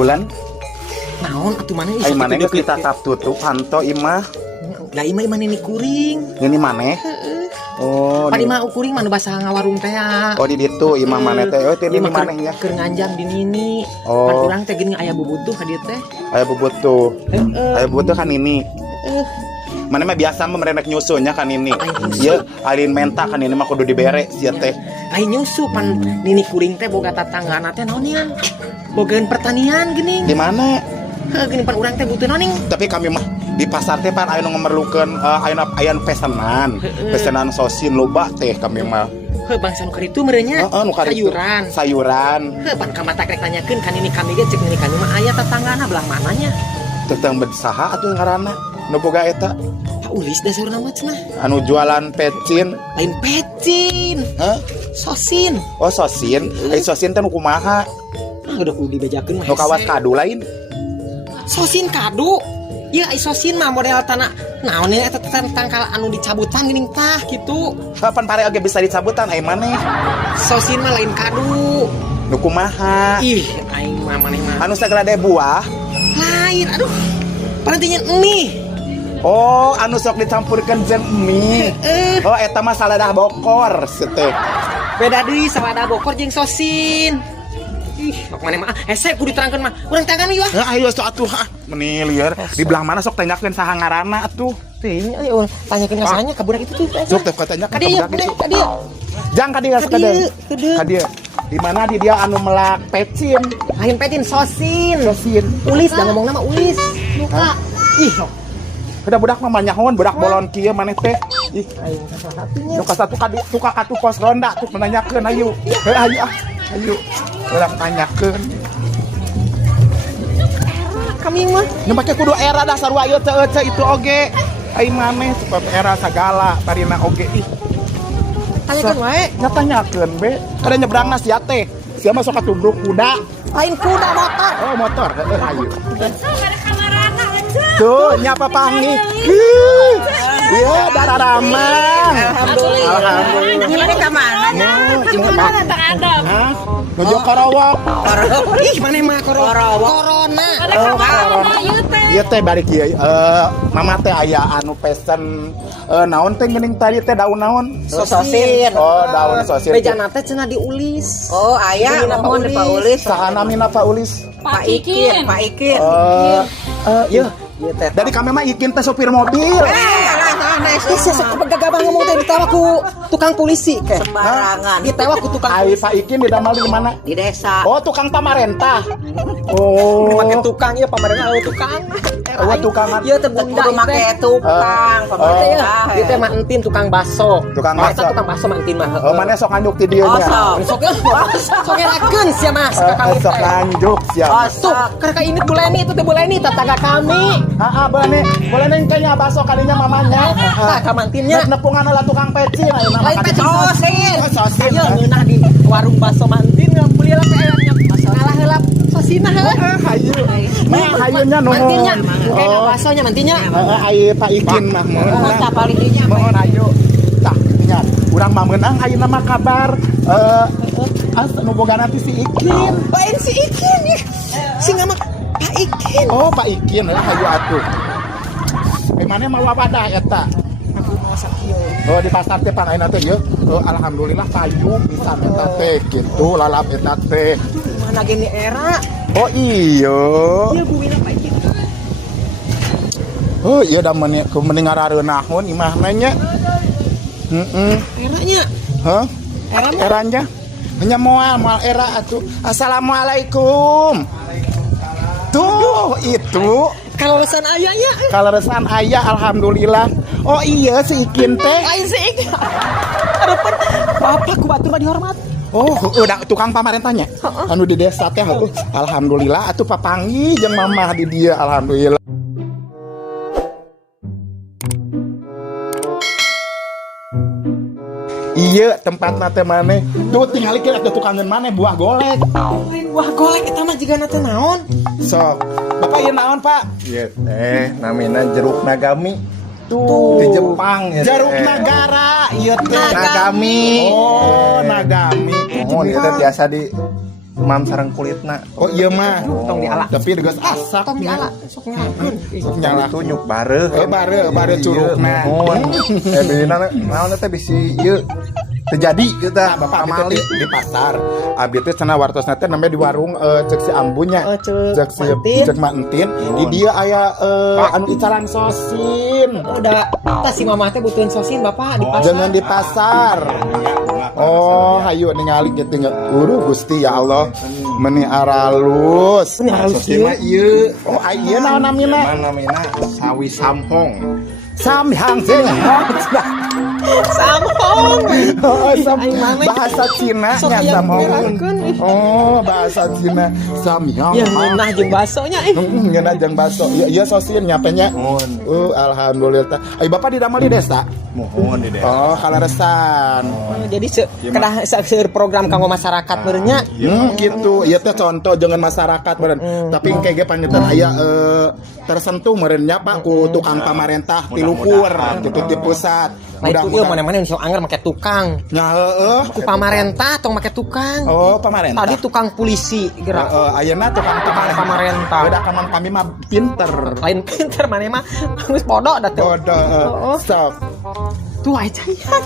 Bulan naon atuh maneh ai maneh geus ditatap tutup hanto imah. Da imah ini kuring. Ini maneh. Oh, Pan imah kuring mah nu basa ngawarung teh. Oh di ditu imah maneh teh. Oh teh ini manehnya. Keur nganjang di nini. Oh. Pan urang teh geuning aya bubutuh ka dieu teh. Aya bubutuh. Aya bubutuh kan ini. Mana mah biasa mah merenek nyusunya kan ini. Ieu alin menta kan ini mah kudu dibere sia teh. Ai nyusu pan nini kuring teh boga tatanggana teh naonian. Bogaeun pertanian geuning. Di mana? Heuh geuning pan urang teh butuh naoning. Tapi kami mah di pasar teh pan aya nu ngamerlukeun aya pesanan sosin loba teh kami mah. Heuh bangsa nu kitu meureunnya. Sayuran. Heuh pan ka mata rek tanyakeun kan ini kami ge cek ini kami mah aya tatanggana belah mananya. Tentang saha atuh ngaranna? Nu boga eta? Pak Ulis dasarna mah cenah. Anu jualan pecin. Lain pecin. Hah? Sosin. Oh sosin. Ai sosin teh nu kumaha? Udah kudu dibejakeun mah. Nu kawas kadu lain. Sosin kadu. Ya ai sosin mah model tanah naon eta tangkal anu dicabutan geuning tah kitu. Kapan pare oge bisa dicabutan ai maneh? Sosin mah lain kadu. Nu kumaha? Ih, aing mah maneh mah. Anu sagrade buah. Lain, aduh. Parantinya mie. Oh, anu sok dicampurkeun jeung mie. Oh, eta mah saladah bokor teh. Beda deui saladah bokor jeung sosin. Ih, sok maneh mah hese kudu diterangkeun mah. Urang tangan ieu. Ayo sok atuh meni lieur. Di belah mana sok tanyakeun saha ngaranna atuh. Teh, ayo tanyakeun ngasanya ka budak itu tuh. Sok teh katanyakeun ka budak itu. Ka dieu. Jang ka dieu sekadeu. Ka dieu. Di mana di dia anu melak pecin. Lain pecin sosin. Sosin. Ulis da ngomong nama Ulis. Muka. Ih, udah budak mah manyahon budak bolon kieu maneh teh. Ih, aing salah satunya. Nu ka satu tukang atuh pos ronda tuh menanyakeun ayo. Ayo ayo. Urang tanyakeun. Kami mah Nu make kudu era dasar wa ieu teu itu oge. Ai maneh supaya era sagala tarina oge ih. tanyakeun wae. Ngatanyakeun be. Kada nyebrangna sia teh. Sia mah sok katubruk kuda. Lain kuda motor. Oh motor. Ayo. Pada kamarana aja. Tuh nyapa pangi. Iya dararama. Alhamdulillah. Ini ke mana? Gimana Bang Adam? Hah? Nuju Karawak. Ih, maneh mah corona. Ieu teh bari kieu mama teh aya anu pesen naon teh geuning tadi teh daun naon? Sosin. Oh, daun sosin. Bejana teh cenah diulis. Oh, aya mohon Pak Ulis. Saha namina Pak Ulis? Pak Ikin. Ieu. Ieu teh. Dari kami mah Ikin teh supir mobil. Sesuk pegagabang ngomong teh ditewa ku tukang polisi ke. Sembarangan. Ditewa ku tukang Ai Pak Ikin didamel di mana? Di desa. Oh, tukang pamarentah. Oh. make tukang ieu pamarentah aya tukang. Oh, tukangan. Ieu teh bunda Kudu make tukang. pemerintah. Ieu teh mah entin tukang baso. Tukang Eta baso. tukang baso mah entin mah. Oh, mana sok nganjuk ti dieu nya? Sok ngerakeun sia Mas ka kami Sok teh. nganjuk sia. Tuh, kakak ini Buleni itu teh Buleni tetangga kami. Heeh, boleh nih kayaknya baso kadinya mamanya. Tah ka mantinnya. Nepungan lah tukang pecin ayeuna mah. Lain pecin sosin. Oh, sosin. Ayo ngeunah di warung baso mantin beli lah teh ngalah heula sosina heula. Hayu. Mah hayunya nuhun. Mantinnya, kayaknya basonya mantinnya. Ai Pak Ikin mah mohon. Tah palingnya Mohon ayo. Tah, nya urang mah meunang ayeuna mah kabar nu boga nanti si Ikin. Lain si Ikin ya. Si nama Pak Ikin. Oh, Pak Ikin lah hayu atuh. Mana mau wadah eta? Aku masak kieu. Oh di pasar teh pan ayeuna teh ieu. Oh alhamdulillah kayu bisa eta teh kitu lalap eta teh. Mana gini era? Oh iya. Ieu buina Pak Ikin. Oh iya da mending ngarareunahun imah nya. Eranya. Hah? Era mah Eranya? Hanya moal era atuh. Assalamualaikum. Tuh itu kaleresan aya nya. kaleresan aya alhamdulillah. Oh iya si Ikin teh. Lain si Ikin. Harapan bapak ku batur mah dihormat. Oh, udah tukang pamarentahnya. Anu di desa teh alhamdulillah atuh papangi jeung mamah di dia alhamdulillah. Iya tempatna teh maneh. Tuh tingalikeun atuh tukangan maneh buah golek. Lain buah golek eta mah jiga teh naon? Sok. Bapak ieu naon, Pak? Ieu teh namina jeruk nagami. Tuh Di Jepang ya. Jeruk Nagara ieu teh Nagami. Oh, Nagami. Oh, ieu teh biasa mam sareng kulitna. Oh iya mah. Tong diala. Tapi degas asak. Tong diala. Sok nyalakeun. Sok nyala. Tunjuk bareuh. Bare curugna. Mohon. Dina naon teh bisi ieu terjadi kita Bapak pamali di pasar. Abi teh cenah wartosna teh namanya di warung cek si Ambunya. Cek si cek Mak Entin. Di dia aya anu icaran sosin. Udah tas si mamah teh butuhin sosin Bapak di pasar. Jangan di pasar. Oh, hayu ningali gitu nggak? Gusti ya Allah. Meni aralus. Sosin mah ieu. Oh, ieu naon namina? namina sawi sampong. Samhang jenghang. Sampong. Oh, Aing mana? bahasa Cina Sok nya aya samhong. ngerakeun. Oh, bahasa Cina samhang. Ya ngeunah jeung basonya Ngeunah jeung baso. Iya sosin nyapenya. Mohon. Alhamdulillah. Ayo Bapak di damel di desa. Mohon di desa. Oh, kalaresan. Jadi kedah seueur program kanggo masyarakat beurnya. Gitu. Ieu teh contoh jangan masyarakat meureun. Tapi engke ge pangitan aya tersentuh meureun nya Pak ku tukang pamarentah ti Lukur gitu di pusat. Nah itu ieu mana-mana sok anger make tukang. Nya heeh. Ku pamarentah tong make tukang. Oh, pamarentah. Tadi tukang polisi gerak. Ayeuna tukang pamarentah. Beda kaman kami mah pinter. Lain pinter mana mah geus bodoh da teh. Bodoh. Sok. Tuh aja ya.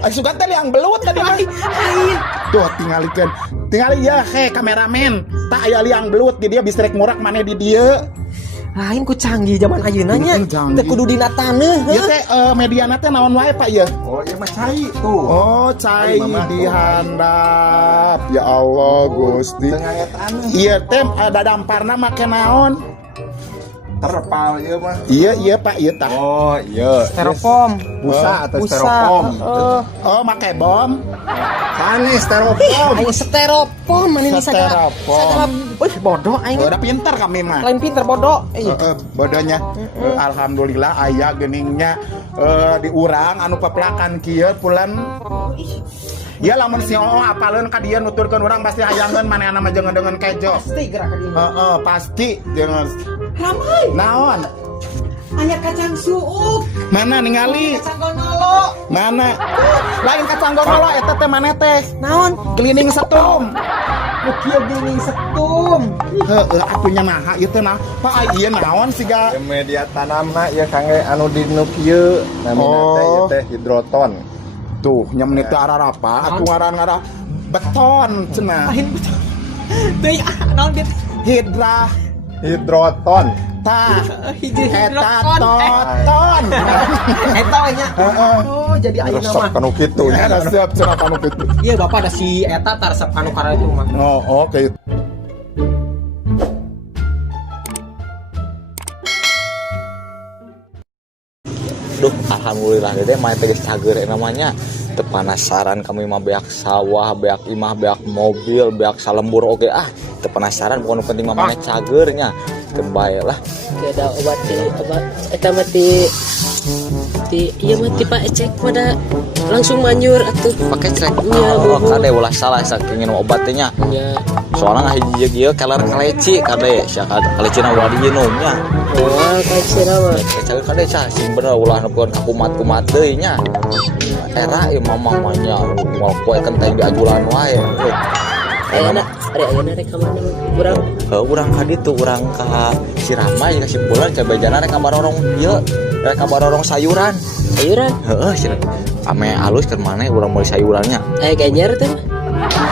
Ay sugan teh yang belut tadi mah. Tuh tingalikeun. Tingali ya he kameramen. Tak aya liang belut di dia bisa rek murak maneh di dieu. Lain ku canggih zaman ayeuna nya. Canggih. Teu kudu dina taneuh. Ieu teh mediana teh naon wae Pak ieu? Oh, ieu mah cai tuh. Oh, cai dihandap. Ya Allah, Gusti. Tengah eta anu. Ieu teh dadamparna make naon? Terpal ieu mah. Iya Pak, iya tah. Oh, iya. Styrofoam. Busa atau Busa. styrofoam. Oh, make bom. Sani styrofoam. Ayo styrofoam mana bisa Styrofoam. bodoh aing. Udah pintar kami mah. Lain pinter bodoh. Bodohnya. Alhamdulillah aya geningnya diurang anu pepelakan kieu pulan. Ya lamun si Oo apaleun ka dieu nuturkeun urang pasti hayangeun manehna mah jangan dengan kejo. Pasti gerak ka dieu. Pasti jangan. Ramai. Naon? Aya kacang suuk. Mana ningali? Kacang gonolo. Mana? Lain kacang gonolo eta teh maneh teh. Naon? Cleaning setum. Kieu geuning setum. Atunya naha ieu teh nah. Pak ieu naon siga Media tanamna ieu kangge anu di nu kieu namina teh ieu teh hidroton. tuh nyamni teh ararapa atuh ngaran-ngaran beton cenah. Lain betul. Teuy naon dit? Hidroton. Tah eta Hidroton. toton. Eta we nya. Oh, jadi ayeuna Resep mah. kanu kitu nya. Ada siap cenah kanu kitu. Iya, Bapak ada si eta tar resep kanu karena itu mah. Oh, oke. Duh, alhamdulillah dede main tegas cager namanya. Tepanasaran kami mah beak sawah, beak imah, beak mobil, beak salembur oke tepanasaran bukan penting mamanya cagernya. Kebae lah. Ada obat eta mati iya mati Pak cek pada langsung manjur atuh Pakai cek. Iya, Oh, Bu. kade ulah salah saking minum obatnya. ya. Soalnya hiji ieu keler kaleci kade sia kalecina ulah dienumnya. Oh kayak sirawa Cager kade cah sing bener ulah nepikeun ka kumat-kumat deui nya. Era ieu mamanya moal poe kenteng diajulan wae. ayeuna rek ka mana kurang Urang ka ditu, urang ka Sirama jeung Simpulan cabejana rek kabarorong ieu, rek kabarorong sayuran. sayuran Heeh, cenah. Ame alus keur maneh urang meuli sayurannya. genyer teh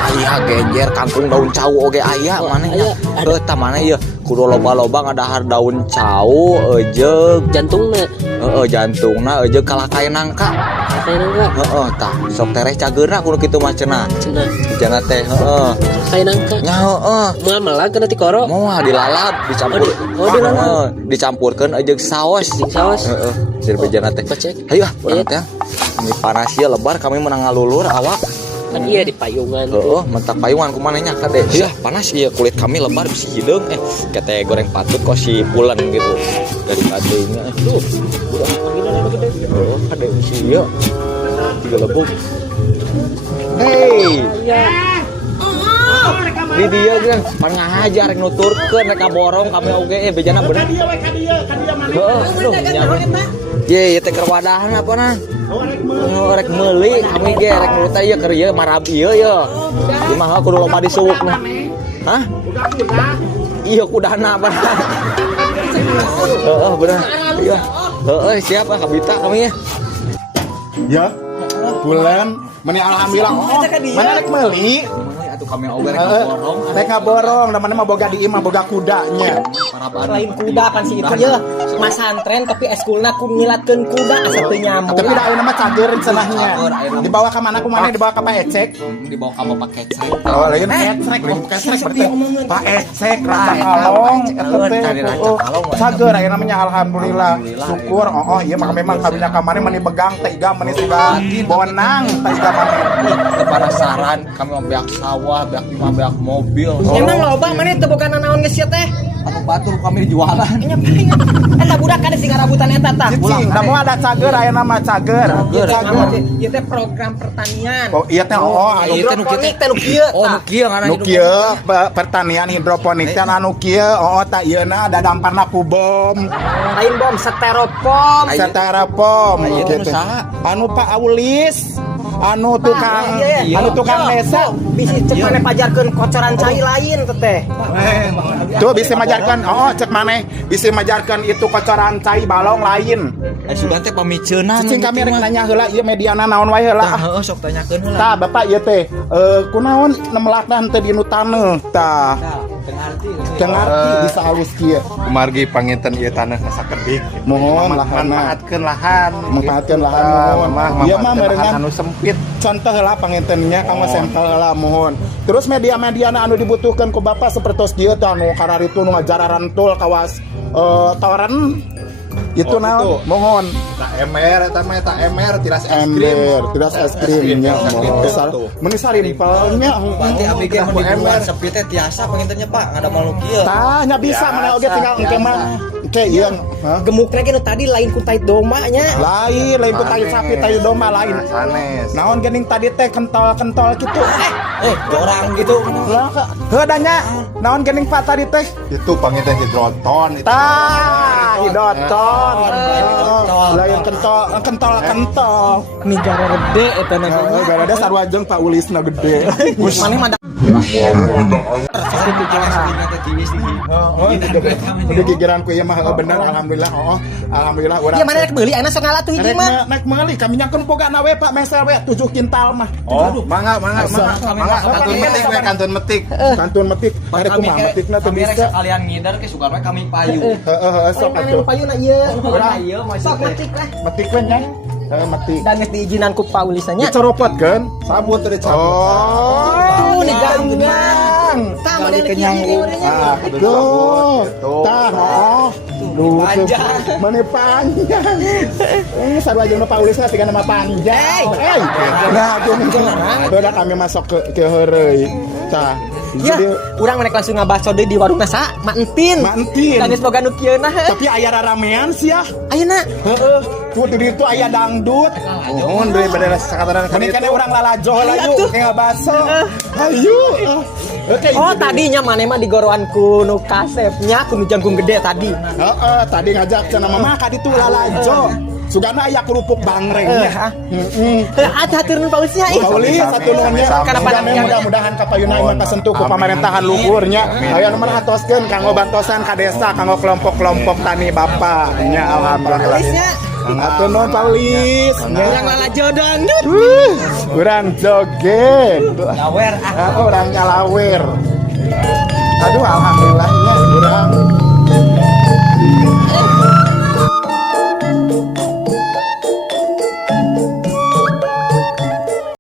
Aya genjer, kangkung daun cau oge aya manehnya. Heuh, tah maneh ieu kudu loba-loba ngadahar daun cau jeung jantungna jantungna jeung kalakae nangka. kayak nangka Heeh, tah sok tereh cageurna kudu kitu mah cenah. cenah Jangan teh heeh. kayak nangka Nya heeh. moal melag kana ti koro Moal dilalap, dicampur. dilalap. Dicampurkeun jeung saos. jeung saos Heeh, sirbejana teh. Pacek. Hayu urang Iya. teh. Ini panas ieu lebar kami menang ngalulur awak. kan iya di payungan Heeh, mentak payungan kumaha nya kade. Iya, panas ieu kulit kami lebar bisi hideung kete goreng patut kok si pulen gitu. Dari kateunya tuh. Urang panggilan gede. Heeh, kade bisi ieu. 3 lebuk. Hey. Di dia kan pangahajar rek nuturkeun rek kaborong kami oge bejana bener. Heeh, aduh. Ye, teh keur wadahan apa nah? Oh, rek meuli kami ge rek nuta ieu keur ieu marab ieu ye. Di mah kudu loba disuwuk mah. Hah? Boga kuda. Iya kudana benar. Benar. Iya. Siapa kabita kami ya? Ya. Bulan meni alhamdulillah. Mana rek meuli? Atuh kami oge rek borong. Rek borong, da mana mah boga di imah boga kudanya. Lain kuda kan sih itu ya mas santren tapi eskulna ku ngilatkeun kuda asa teu nyambung. Tapi da ayeuna mah cager cenahnya. Dibawa ka mana kumaha dibawa ka Pak Ecek? Dibawa ka Bapak Kecek. Oh, lain Ecek, Kecek berarti. Pak Ecek rasa kalong eta teh. Cager ayeuna namanya alhamdulillah. Syukur. Oh, ieu mah memang kabinya kamari meni begang teh iga meni suga bonang teh iga mani. Penasaran kami mau beak sawah, beak imah, beak mobil. Emang loba mana teu boga naon geus ieu teh? Anu batur kami dijualan. Eta budak kada sing ngarabutan eta tah. Cicing, da mau ada cager ayeuna mah cager. Cager. Ieu teh program pertanian. Oh, iya teh Ieu teh nu Hidroponik teh nu kieu Oh, tah. nu kieu ngaranna nu kieu pertanian hidroponik teh anu kieu tah ieuna ada damparna ku bom Lain bom styrofoam. styrofoam Ieu teh nu gitu. saha? Anu Pak Aulis anu tukang iya. anu tukang desa Bisa cek maneh pajarkeun kocoran cai lain teh. tuh bisa majarkan cek maneh bisa majarkan itu kocoran cai balong lain Sudah teh pamiceuna. cicing kami rek nanya heula ieu mediana naon wae heula Heeh, sok tanyakeun heula. tah bapak ieu teh kunaon nemelakna teh di nu taneuh tah teu ngarti bisa alus kieu Kumargi panginten ieu tanah sakedik. mohon lahana Manfaatkeun lahan. manfaatkeun lahan mohon ieu mah merengan anu sempit. contoh heula pangintennya kanggo sampel heula mohon terus media-media anu dibutuhkan ku bapak sapertos dieu teh anu kararitu nu ngajararan tul kawas toren itu naon mohon Tak emer eta mah eta emer tiras es krim. ember tiras es krimnya Gitu. meni sarimpelnya Berarti abg mau dibuat sepi teh tiasa pengintennya Pak, ngada malu kieu. tah nya bisa mana oge tinggal engke mah engke ieu Gemukna ge nu tadi lain ku tait domba nya. lain ku tai sapi tai domba lain Sanes. naon geuning tadi teh kentol-kentol kitu Orang gitu. lah heudanya naon geuning Pak tadi teh Itu panginten hidroton itu. tah hidoton lain kentol Negara gede eta na. gara-gara sarua jeung Pak Ulisna gede Maneh mah udah gigiranku ya mah bener alhamdulillah alhamdulillah urang Ieu maneh rek meuli ayeuna sok ngalatuh hiji mah. naik meuli kami nyangkeun pogana we Pak mesel we 7 kintal mah Mangga. Kantun metik we kantun metik. kantun metik hari kumaha metikna teu bisa Sekalian ngidar ke sugar we kami payu. heeh sok Maneh atuh payuna ieu. Ieu Sok metik lah. metik we nya metik Dan geus diizinan ku Paulisna nya. dicoropotkeun Sabut teh dicabut. oh Ni ganggang. Tah model kenyang. ah tuh tah panjang mana panjang sarua jeung Pak Ulisna tiga nama panjang nah udah kami masuk ke heureuy tah Ya, urang maneh langsung ngabaso deui di warung nasa, Mak Entin. Mak Entin. Dan geus boga nu kieu nah. tapi aya ramean sih ya Ayeuna heeh kudu di ditu aya dangdut Mohon deui bade sakataran kene kene urang lalajo heula yuk ke ngabaso hayu oke Oh tadinya maneh mah digoroan ku nu kasepnya ku nu jangkung gede tadi. heeh tadi ngajak cenah mama ka ditu lalajo sugana aya kerupuk bangrengnya heeh Hatur Paulisnya ih. Pauli satu nuhunnya Karena pada mudah-mudahan kapayuna ieu kasentuh ku pamerintahan luhurnya aya nu mangatoskeun kanggo bantosan ka desa kanggo kelompok-kelompok tani bapak nya alhamdulillah Paulisnya atuh nuhun Paulis urang lalajo dangdut. urang joget Lawer urang nyalawer aduh alhamdulillahnya urang